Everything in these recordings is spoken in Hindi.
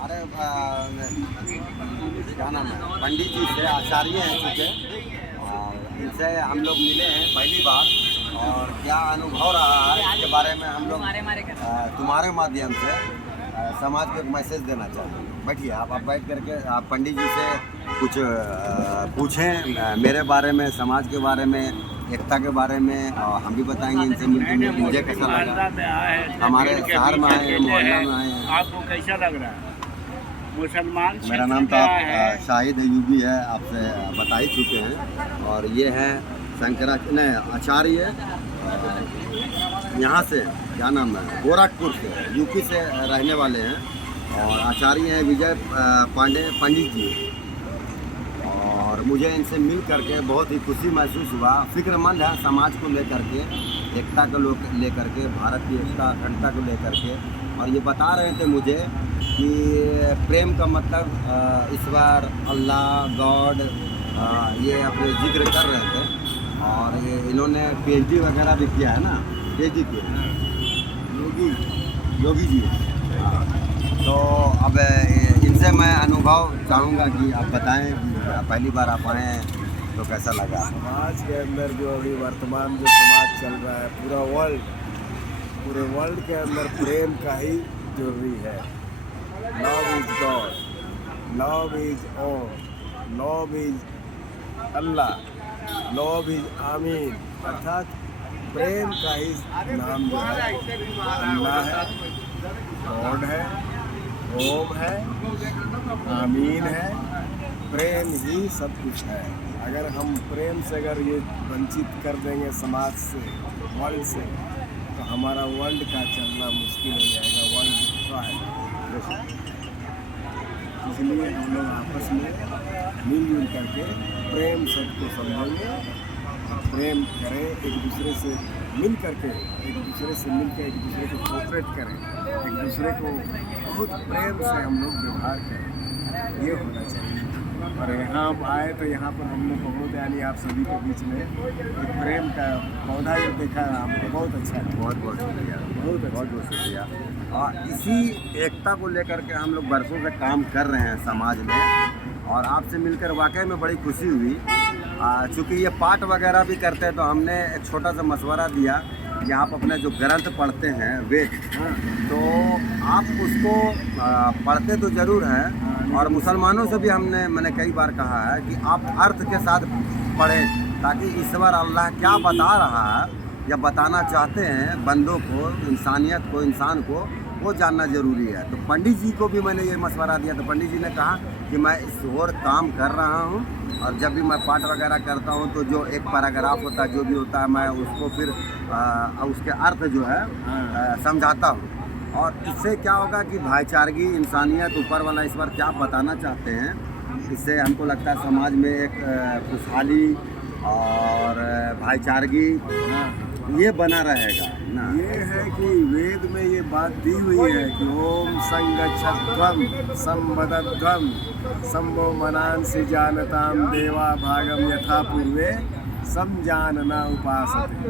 अरे क्या नाम है, पंडित जी से आचार्य हैं चूँकि, और इनसे हम लोग मिले हैं पहली बार। और क्या अनुभव रहा है इसके बारे में हम लोग तुम्हारे माध्यम से समाज को एक मैसेज देना चाहते हैं। बैठिए आप बैठ करके आप पंडित जी से कुछ पूछें मेरे बारे में, समाज के बारे में, एकता के बारे में, और हम भी बताएंगे इनसे मिलकर मुझे कैसा लगा। हमारे शहर में आए हैं, मोहल्ला में आए हैं। आपको कैसा लग रहा है? मुसलमान मेरा नाम तो आप शाहिद अयूबी है, आपसे बता ही चुके हैं। और ये है आचार्य, यहाँ से क्या नाम है, गोरखपुर से, यूपी से रहने वाले हैं। और आचार्य हैं विजय पांडे पंडित जी। और मुझे इनसे मिल करके बहुत ही खुशी महसूस हुआ। फिक्रमंद है समाज को लेकर के, एकता को लेकर के, भारत की एकता अखंडता को लेकर के। और ये बता रहे थे मुझे कि प्रेम का मतलब इस बार अल्लाह गॉड ये अपने जिक्र कर रहे थे। और ये इन्होंने पीएचडी वगैरह भी किया है ना, पीएचडी किया योगी जी। तो अब इनसे मैं अनुभव चाहूँगा कि आप बताएं, पहली बार आप आए हैं तो कैसा लगा? समाज के अंदर जो अभी वर्तमान जो समाज चल रहा है, पूरे वर्ल्ड के अंदर प्रेम का ही जरूरी है। Love is God, love is all, love is Allah, love is आमीन। अर्थात प्रेम का ही नाम जो है अल्लाह है, गॉड है, ओम है, आमीन है। प्रेम ही सब कुछ है। अगर हम प्रेम से अगर ये वंचित कर देंगे समाज से, वर्ल्ड से, तो हमारा वर्ल्ड का चलना मुश्किल हो जाएगा, वर्ल्ड है। इसलिए हम लोग आपस में मिलजुल करके प्रेम सबको समझेंगे, प्रेम करें, एक दूसरे से मिल करके, एक दूसरे को कोऑपरेट करें, एक दूसरे को बहुत प्रेम से हम लोग व्यवहार करें, ये होना चाहिए। और यहाँ आप आए तो यहाँ पर हम लोग बहुत, यानी आप सभी के बीच में एक प्रेम का पौधा जो देखा हमको बहुत अच्छा है। बहुत बहुत शुक्रिया, बहुत शुक्रिया। और इसी एकता को लेकर के हम लोग बरसों से काम कर रहे हैं समाज में। और आपसे मिलकर वाकई में बड़ी खुशी हुई। चूँकि ये पाठ वगैरह भी करते हैं तो हमने एक छोटा सा मशवरा दिया कि आप अपने जो ग्रंथ पढ़ते हैं वेद, तो आप उसको पढ़ते तो ज़रूर हैं। और मुसलमानों से भी मैंने कई बार कहा है कि आप अर्थ के साथ पढ़ें, ताकि ईश्वर अल्लाह क्या बता रहा है या बताना चाहते हैं बंदों को, इंसानियत को, इंसान को, वो जानना ज़रूरी है। तो पंडित जी को भी मैंने ये मशवरा दिया। तो पंडित जी ने कहा कि मैं इस और काम कर रहा हूँ, और जब भी मैं पाठ वगैरह करता हूँ तो जो एक पैराग्राफ होता है, जो भी होता है, मैं उसको फिर उसके अर्थ जो है समझाता हूँ। और इससे क्या होगा कि भाईचारगी, इंसानियत, ऊपर वाला ईश्वर क्या बताना चाहते हैं, इससे हमको लगता है समाज में एक खुशहाली और भाईचारगी ये बना रहेगा ना। ये है कि वेद में ये बात दी हुई है कि ओम संगच्छध्वम संवदध्वम संभो मनांसि जानताम देवा भागम यथा पूर्वे समजानना उपासते।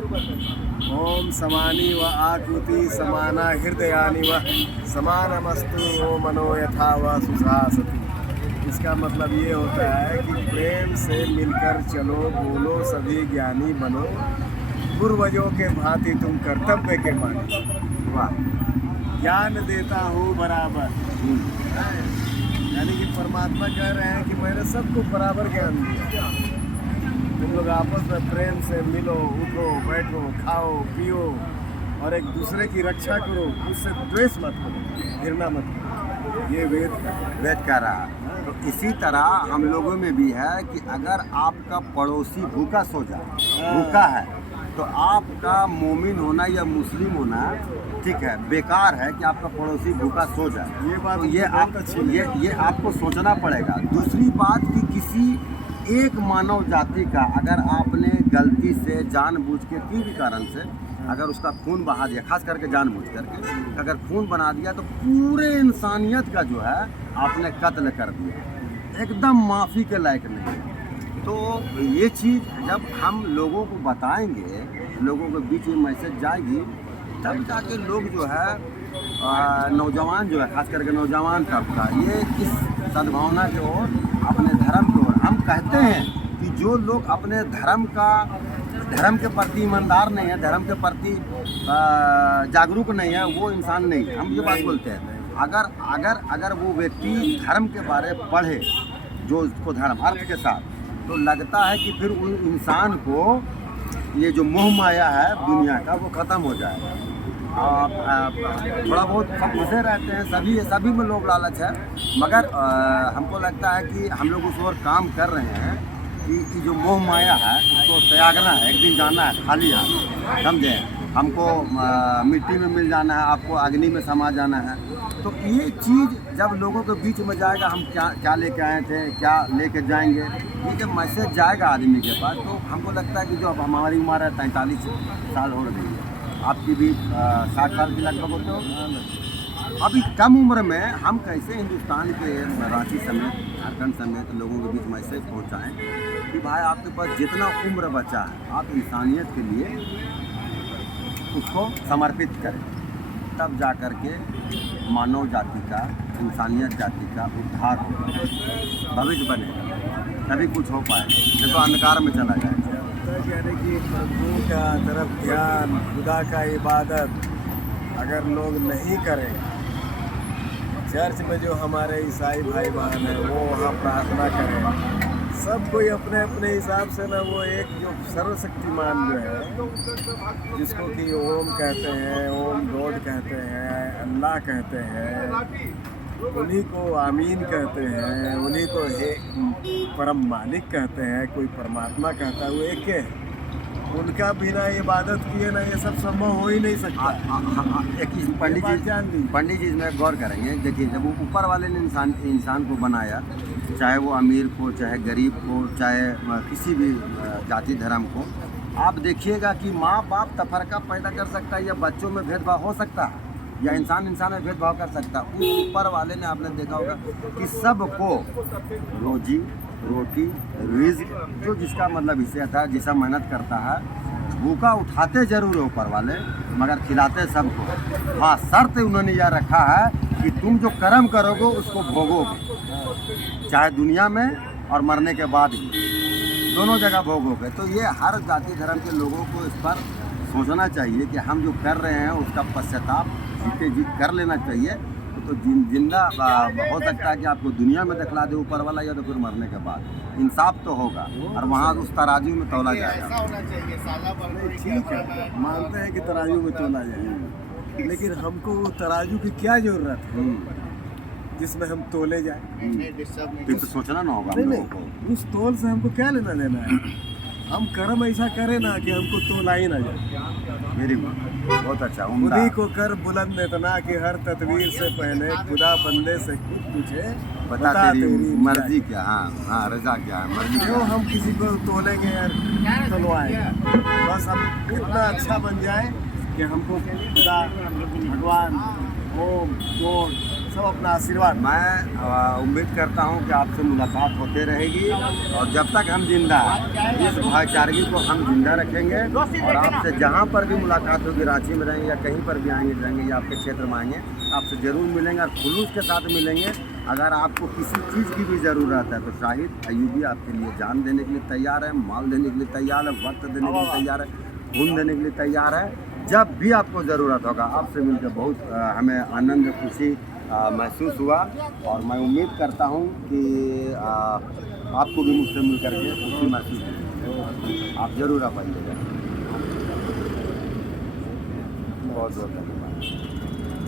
ओम समानी व आकृति समाना हृदयानि व समानमस्तु वो मनो यथा व सुशासति। इसका मतलब ये होता है कि प्रेम से मिलकर चलो, बोलो, सभी ज्ञानी बनो, पूर्वजों के भांति तुम कर्तव्य के मानो। वाह, ज्ञान देता हूँ बराबर। यानी कि परमात्मा कह रहे हैं कि मैंने सबको बराबर ज्ञान दिया। तुम लोग आपस में प्रेम से मिलो, उठो, बैठो, खाओ, पियो और एक दूसरे की रक्षा करो। उससे द्वेष मत करो, घृणा मत करो। ये वेद कह रहा है। तो इसी तरह हम लोगों में भी है कि अगर आपका पड़ोसी भूखा सो जाए, भूखा है, तो आपका मोमिन होना या मुस्लिम होना ठीक है, बेकार है कि आपका पड़ोसी भूखा सो जाए। ये बात तो ये आपको सोचना पड़ेगा। दूसरी बात कि किसी एक मानव जाति का अगर आपने गलती से, जानबूझ के, किसी भी कारण से अगर उसका खून बहा दिया, खास करके जानबूझ करके अगर खून बना दिया, तो पूरे इंसानियत का जो है आपने कत्ल कर दिया, एकदम माफ़ी के लायक नहीं। तो ये चीज़ जब हम लोगों को बताएंगे, लोगों के बीच में मैसेज जाएगी, तब जाके लोग जो है नौजवान जो है, खास करके नौजवान तबका, ये इस सद्भावना की ओर, अपने धर्म की ओर, हम कहते हैं कि जो लोग अपने धर्म के प्रति ईमानदार नहीं है, धर्म के प्रति जागरूक नहीं है, वो इंसान नहीं है। हम ये बात बोलते हैं, अगर वो व्यक्ति धर्म के बारे में पढ़े, जो उसको धर्म अर्थ के साथ, तो लगता है कि फिर उस इंसान को ये जो मोह माया है दुनिया का, वो ख़त्म हो जाएगा। थोड़ा बहुत सब घुसे रहते हैं, सभी में लोग लालच है, मगर हमको लगता है कि हम लोग उस ओर काम कर रहे हैं कि जो मोह माया है उसको त्यागना है। एक दिन जाना है खाली हाथ, समझे, हमको मिट्टी में मिल जाना है, आपको अग्नि में समा जाना है। तो ये चीज़ जब लोगों के बीच में जाएगा, हम क्या लेके आए थे, क्या लेके जाएंगे, ये जब मैसेज जाएगा आदमी के पास, तो हमको लगता है कि जो अब हमारी उम्र है 43 साल हो रही है, आपकी भी 60 साल की लगभग होते हो। अभी कम उम्र में हम कैसे हिंदुस्तान के रांची समेत, झारखंड समेत लोगों के बीच मैसेज पहुंचाएं कि भाई आपके पास जितना उम्र बचा है, आप इंसानियत के लिए उसको समर्पित करें, तब जा कर के मानव जाति का, इंसानियत जाति का उद्धार हो, भविष्य बनेगा, तभी कुछ हो पाए, नहीं तो अंधकार में चला जाएगा। यानी कि प्रभु का तरफ ध्यान, खुदा का इबादत अगर लोग नहीं करें, चर्च में जो हमारे ईसाई भाई बहन हैं वो वहाँ प्रार्थना करें, सब कोई अपने अपने हिसाब से ना, वो एक जो सर्वशक्तिमान जो है, जिसको कि ओम कहते हैं, ओम गॉड कहते हैं, अल्लाह कहते हैं, उन्हीं को आमीन कहते हैं, उन्हीं को हे परम मालिक कहते हैं, कोई परमात्मा कहता है, वो एक है। उनका बिना इबादत किए ना ये सब संभव हो ही नहीं सकता। एक चीज़ पंडित जी इसमें गौर करेंगे। देखिए, जब वो ऊपर वाले ने इंसान को बनाया, चाहे वो अमीर को, चाहे गरीब को, चाहे किसी भी जाति धर्म को, आप देखिएगा कि माँ बाप तफरका पैदा कर सकता है, या बच्चों में भेदभाव हो सकता है, या इंसान में भेदभाव कर सकता है। उस ऊपर वाले ने, आपने देखा होगा कि सबको रोजी रोटी रिज़्क, जो जिसका मतलब हिस्सा था, जिसका मेहनत करता है, भूखा उठाते जरूर है ऊपर वाले, मगर खिलाते सबको। हाँ, शर्त उन्होंने यह रखा है कि तुम जो कर्म करोगे उसको भोगोगे, चाहे दुनिया में और मरने के बाद भी, दोनों जगह भोगोगे। तो ये हर जाति धर्म के लोगों को इस पर सोचना चाहिए कि हम जो कर रहे हैं उसका पश्चाताप जीते जी कर लेना चाहिए। तो जिंदा हो सकता है कि आपको दुनिया में दिखला दे ऊपर वाला, या तो फिर मरने के बाद इंसाफ तो होगा, और वहाँ उस तराजू में तौला जाएगा। ठीक है, मानते हैं कि तराजू में तोला जाए, लेकिन हमको वो तराजू की क्या जरूरत है जिसमें हम तोले जाए? तो सोचना ना होगा हम लोगों को, उस तोल से हमको क्या लेना देना है? हम कर्म ऐसा करें ना कि हमको तोला ही ना जाए। मेरी बहुत अच्छा, उन्हीं को कर बुलंद इतना कि हर तस्वीर से पहले खुदा बंदे से खुद पूछे, बता तेरी मर्जी क्या। हाँ, रजा क्या है, मर्जी क्या। क्यों हम किसी को तोलेंगे यार, तोलवाएं? बस हम इतना अच्छा बन जाए कि हमको खुदा, भगवान, ओम गॉड सब अपना आशीर्वाद। मैं उम्मीद करता हूं कि आपसे मुलाकात होते रहेगी, और जब तक हम जिंदा हैं, इस भाईचारगी को हम जिंदा रखेंगे। और आपसे जहां पर भी मुलाकात होगी, रांची में रहेंगे या कहीं पर भी आएंगे जाएंगे, या आपके क्षेत्र में आएंगे, आपसे ज़रूर मिलेंगे, और खुलूस के साथ मिलेंगे। अगर आपको किसी चीज़ की भी ज़रूरत है तो शाहिद अयूबी आपके लिए जान देने के लिए तैयार है, माल देने के लिए तैयार है, वक्त देने के लिए तैयार है, खून देने के लिए तैयार है। जब भी आपको ज़रूरत होगा, आपसे मिलकर बहुत हमें आनंद, खुशी महसूस हुआ, और मैं उम्मीद करता हूं कि आपको भी मुझसे मिल करके खुशी महसूस होगी। आप ज़रूर आ पाइएगा। बहुत बहुत धन्यवाद।